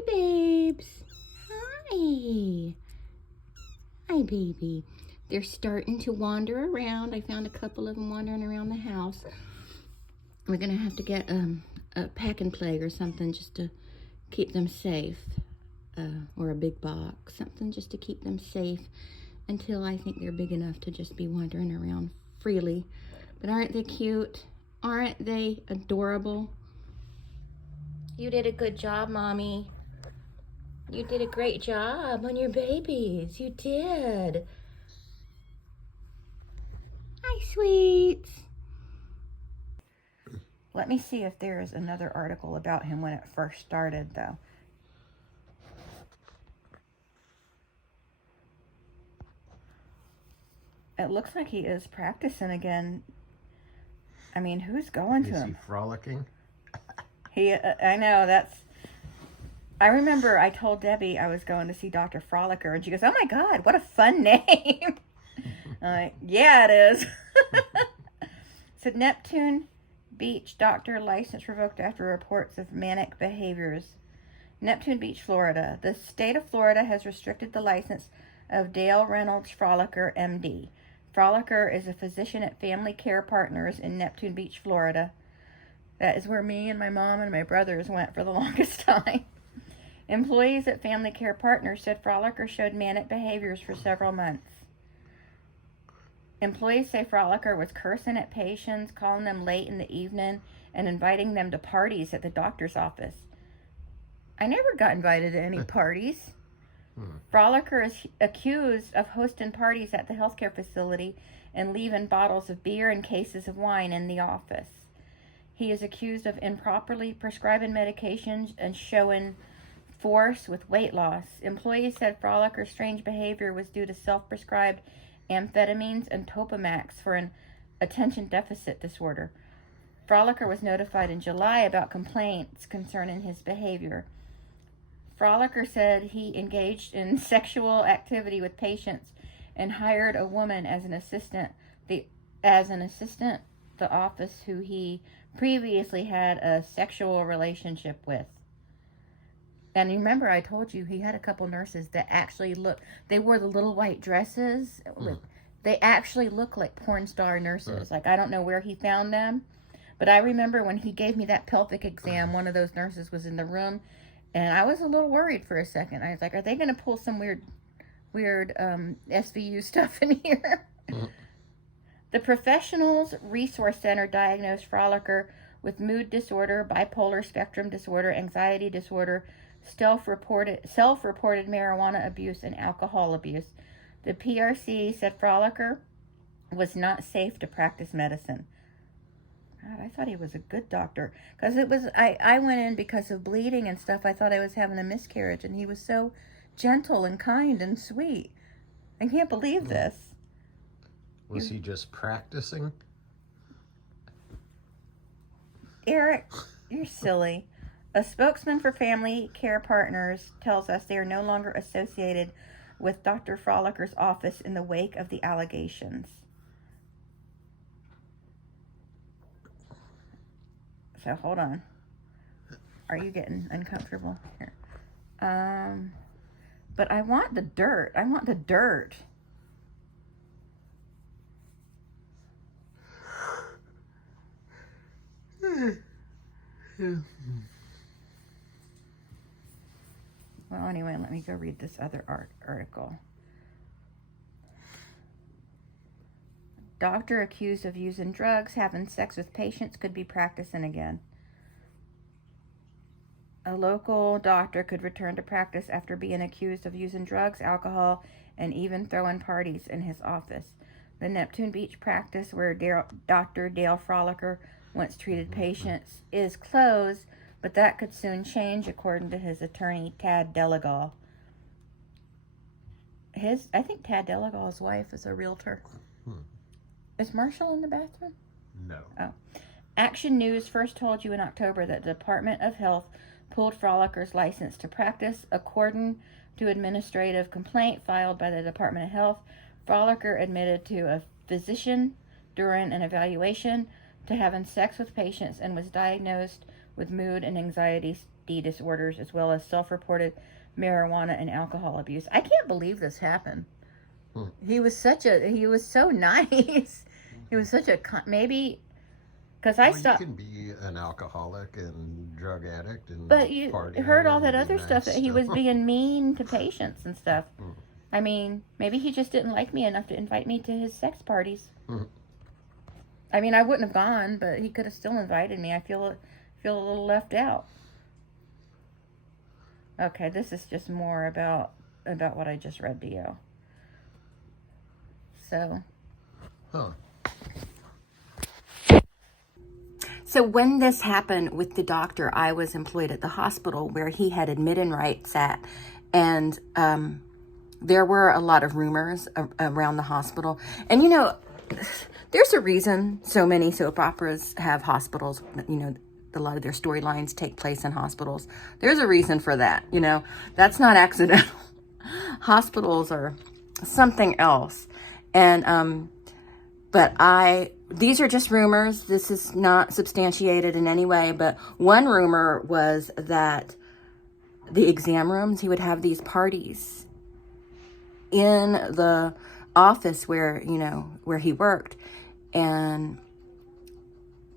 Hi, babes. Hi. Hi, baby. They're starting to wander around. I found a couple of them wandering around the house. We're going to have to get a pack and play or something just to keep them safe. Or a big box. Something just to keep them safe until I think they're big enough to just be wandering around freely. But aren't they cute? Aren't they adorable? You did a good job, Mommy. You did a great job on your babies. You did. Hi, sweets. Let me see if there's another article about him when it first started, though. It looks like he is practicing again. I mean, who's going to him? Is he frolicking? I know, that's... I remember I told Debbie I was going to see Dr. Frolicker, and she goes, "Oh my God, what a fun name." I'm like, yeah, it is. So Neptune Beach doctor license revoked after reports of manic behaviors. Neptune Beach, Florida. The state of Florida has restricted the license of Dale Reynolds Frolicker, MD. Frolicker is a physician at Family Care Partners in Neptune Beach, Florida. That is where me and my mom and my brothers went for the longest time. Employees at Family Care Partners said Frolicker showed manic behaviors for several months. Employees say Frolicker was cursing at patients, calling them late in the evening, and inviting them to parties at the doctor's office. I never got invited to any parties. Frolicker is accused of hosting parties at the healthcare facility and leaving bottles of beer and cases of wine in the office. He is accused of improperly prescribing medications and showing force with weight loss. Employees said Frolicker's strange behavior was due to self-prescribed amphetamines and Topamax for an attention deficit disorder. Frolicker was notified in July about complaints concerning his behavior. Frolicker said he engaged in sexual activity with patients and hired a woman as an assistant. The office who he previously had a sexual relationship with. And you remember I told you he had a couple nurses that actually they wore the little white dresses. They actually look like porn star nurses. Like, I don't know where he found them, but I remember when he gave me that pelvic exam, one of those nurses was in the room, and I was a little worried for a second. I was like, are they going to pull some weird SVU stuff in here? The Professionals Resource Center diagnosed Frolicker with mood disorder, bipolar spectrum disorder, anxiety disorder, self-reported marijuana abuse, and alcohol abuse. The PRC said Frolicker was not safe to practice medicine. God, I thought he was a good doctor. Because I went in because of bleeding and stuff. I thought I was having a miscarriage, and he was so gentle and kind and sweet. I can't believe this. Was he just practicing? Eric, you're silly. A spokesman for Family Care Partners tells us they are no longer associated with Dr. Frolicker's office in the wake of the allegations. So hold on. Are you getting uncomfortable here? But I want the dirt. I want the dirt. Well, anyway, let me go read this other article. Doctor accused of using drugs, having sex with patients could be practicing again. A local doctor could return to practice after being accused of using drugs, alcohol, and even throwing parties in his office. The Neptune Beach practice, where Dr. Dale Frolicker once treated patients, is closed, but that could soon change, according to his attorney, Tad Delegal. I think Tad Delegal's wife is a realtor. Is Marshall in the bathroom? No. Oh. Action News first told you in October that the Department of Health pulled Frolicker's license to practice. According to administrative complaint filed by the Department of Health, Frolicker admitted to a physician during an evaluation to having sex with patients and was diagnosed with mood and anxiety ADHD disorders, as well as self-reported marijuana and alcohol abuse. I can't believe this happened. He was so nice. He was such a, maybe, because I stopped. You can be an alcoholic and drug addict and But you partier heard all that and be other nice stuff that he still. was being mean to patients and stuff. I mean, maybe he just didn't like me enough to invite me to his sex parties. I mean, I wouldn't have gone, but he could have still invited me. I feel a little left out. Okay, this is just more about what I just read to you. So. So when this happened with the doctor, I was employed at the hospital where he had admitting rights at, and there were a lot of rumors around the hospital. And there's a reason so many soap operas have hospitals. A lot of their storylines take place in hospitals. There's a reason for that. That's not accidental. Hospitals are something else. And but these are just rumors. This is not substantiated in any way. But one rumor was that the exam rooms, he would have these parties in the office where he worked, and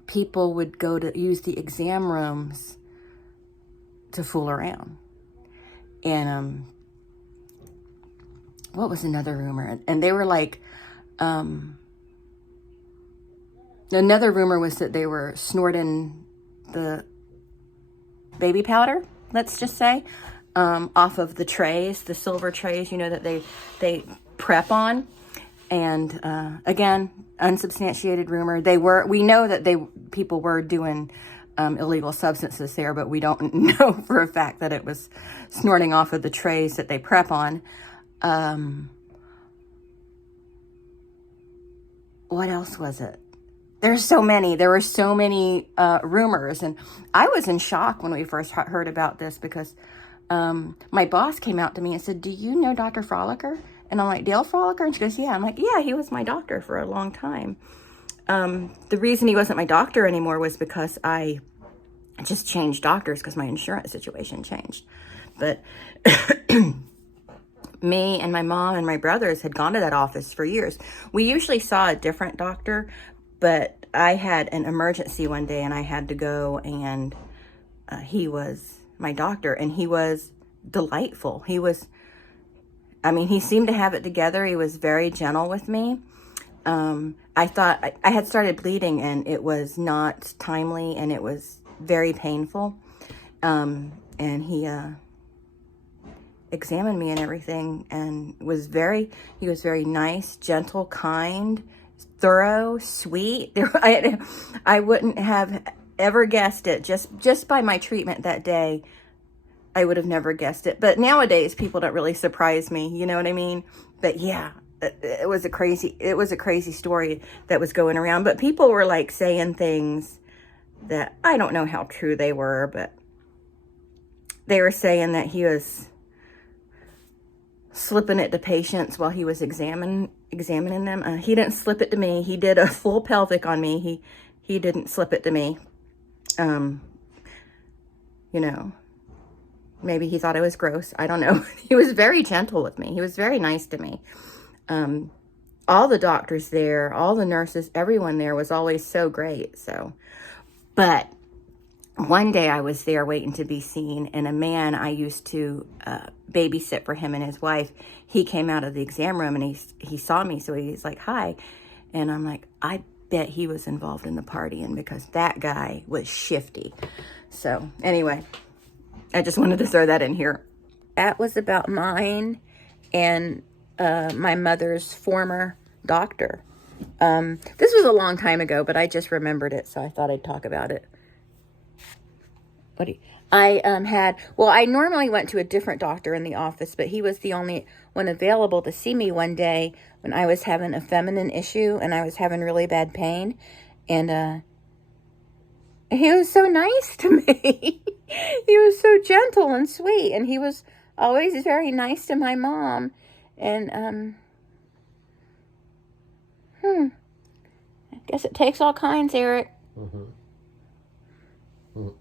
people would go to use the exam rooms to fool around. And what was another rumor? And they were like, another rumor was that they were snorting the baby powder, let's just say, off of the trays, the silver trays, that they prep on. And again, unsubstantiated rumor. We know that people were doing illegal substances there, but we don't know for a fact that it was snorting off of the trays that they prep on. What else was it? There were so many rumors, and I was in shock when we first heard about this, because my boss came out to me and said, "Do you know Dr. Frolicker?" And I'm like, "Dale Frolicker?" And she goes, "Yeah." I'm like, "Yeah, he was my doctor for a long time." The reason he wasn't my doctor anymore was because I just changed doctors because my insurance situation changed. But me and my mom and my brothers had gone to that office for years. We usually saw a different doctor, but I had an emergency one day and I had to go, and he was my doctor, and he was delightful. He seemed to have it together. He was very gentle with me. I thought I had started bleeding, and it was not timely, and it was very painful. And he examined me and everything, and he was very nice, gentle, kind, thorough, sweet. I wouldn't have ever guessed it just by my treatment that day. I would have never guessed it. But nowadays, people don't really surprise me. You know what I mean? But yeah, it was a crazy story that was going around. But people were like saying things that I don't know how true they were, but they were saying that he was slipping it to patients while he was examining them. He didn't slip it to me. He did a full pelvic on me. He didn't slip it to me. Maybe he thought I was gross. I don't know. He was very gentle with me. He was very nice to me. All the doctors there, all the nurses, everyone there was always so great. But one day I was there waiting to be seen, and a man I used to babysit for him and his wife, he came out of the exam room, and he saw me, so he's like, "Hi." And I'm like, I bet he was involved in the partying, because that guy was shifty. So anyway, I just wanted to throw that in here. That was about mine and my mother's former doctor. This was a long time ago, but I just remembered it, so I thought I'd talk about it. I normally went to a different doctor in the office, but he was the only one available to see me one day when I was having a feminine issue and I was having really bad pain. And he was so nice to me. He was so gentle and sweet, and he was always very nice to my mom. And I guess it takes all kinds, Eric. Mm-hmm. Mm.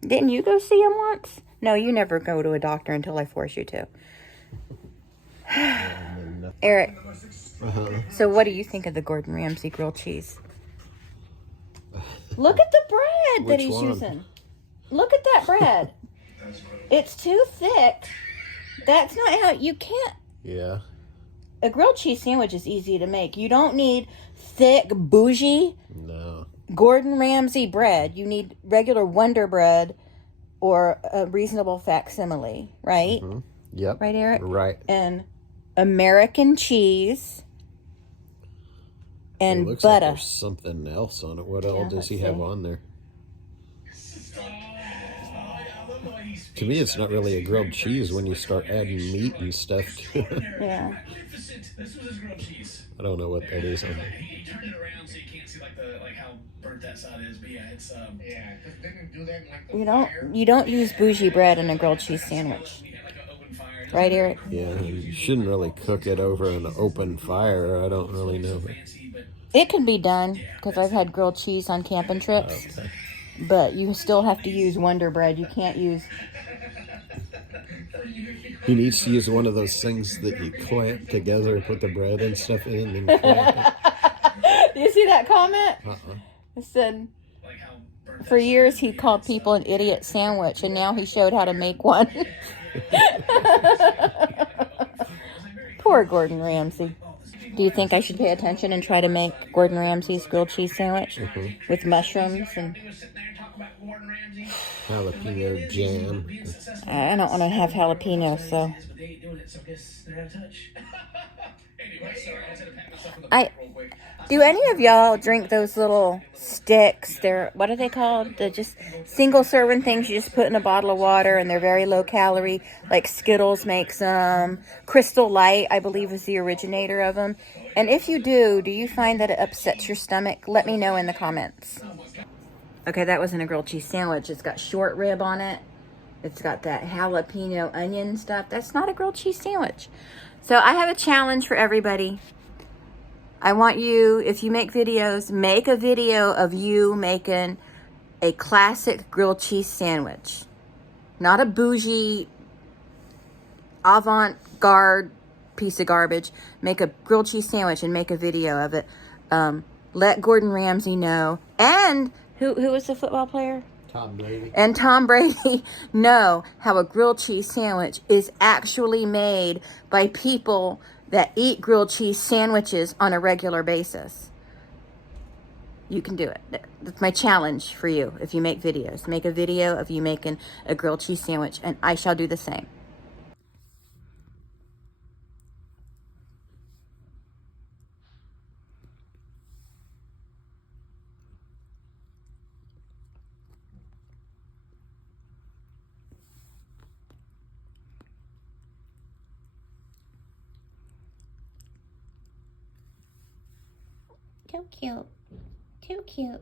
Didn't you go see him once? No, you never go to a doctor until I force you to. Eric, so what do you think of the Gordon Ramsay grilled cheese? Look at the bread that he's using. Look at that bread. It's too thick. That's not how you can't. Yeah. A grilled cheese sandwich is easy to make. You don't need thick, bougie No. Gordon Ramsay bread. You need regular Wonder Bread or a reasonable facsimile, right? Mm-hmm. Yep. Right, Eric? Right. And American cheese and It looks butter. like there's something else on it. What else does he have on there? To me, it's not really a grilled cheese when you start adding meat and stuff to it. Yeah. This was his grilled cheese. I don't know what that is on there. He turned it around so you can't see like how burnt that side is. But yeah, it's yeah, because didn't do that in, like, the You don't use bougie bread in a grilled cheese sandwich. Right, Eric? Yeah, you shouldn't really cook it over an open fire. I don't really know. It can be done because I've had grilled cheese on camping trips. Okay. But you still have to use Wonder Bread. You can't use... He needs to use one of those things that you clamp together, put the bread and stuff in, and then clamp it. Do you see that comment? It said, for years he called people an idiot sandwich, and now he showed how to make one. Poor Gordon Ramsay. Do you think I should pay attention and try to make Gordon Ramsay's grilled cheese sandwich with mushrooms and Jalapeno jam. I don't want to have jalapenos, so do any of y'all drink those little sticks? They're, what are they called? They're just single serving things you just put in a bottle of water, and they're very low calorie, like Skittles makes them. Crystal Light, I believe, is the originator of them. And if you do you find that it upsets your stomach? Let me know in the comments. Okay, that wasn't a grilled cheese sandwich. It's got short rib on it. It's got that jalapeno onion stuff. That's not a grilled cheese sandwich. So I have a challenge for everybody. I want you, if you make videos, make a video of you making a classic grilled cheese sandwich. Not a bougie, avant-garde piece of garbage. Make a grilled cheese sandwich and make a video of it. Let Gordon Ramsay know. And who was the football player? Tom Brady. And Tom Brady know how a grilled cheese sandwich is actually made by people that eat grilled cheese sandwiches on a regular basis. You can do it. That's my challenge for you if you make videos. Make a video of you making a grilled cheese sandwich, and I shall do the same. Too cute. Too cute.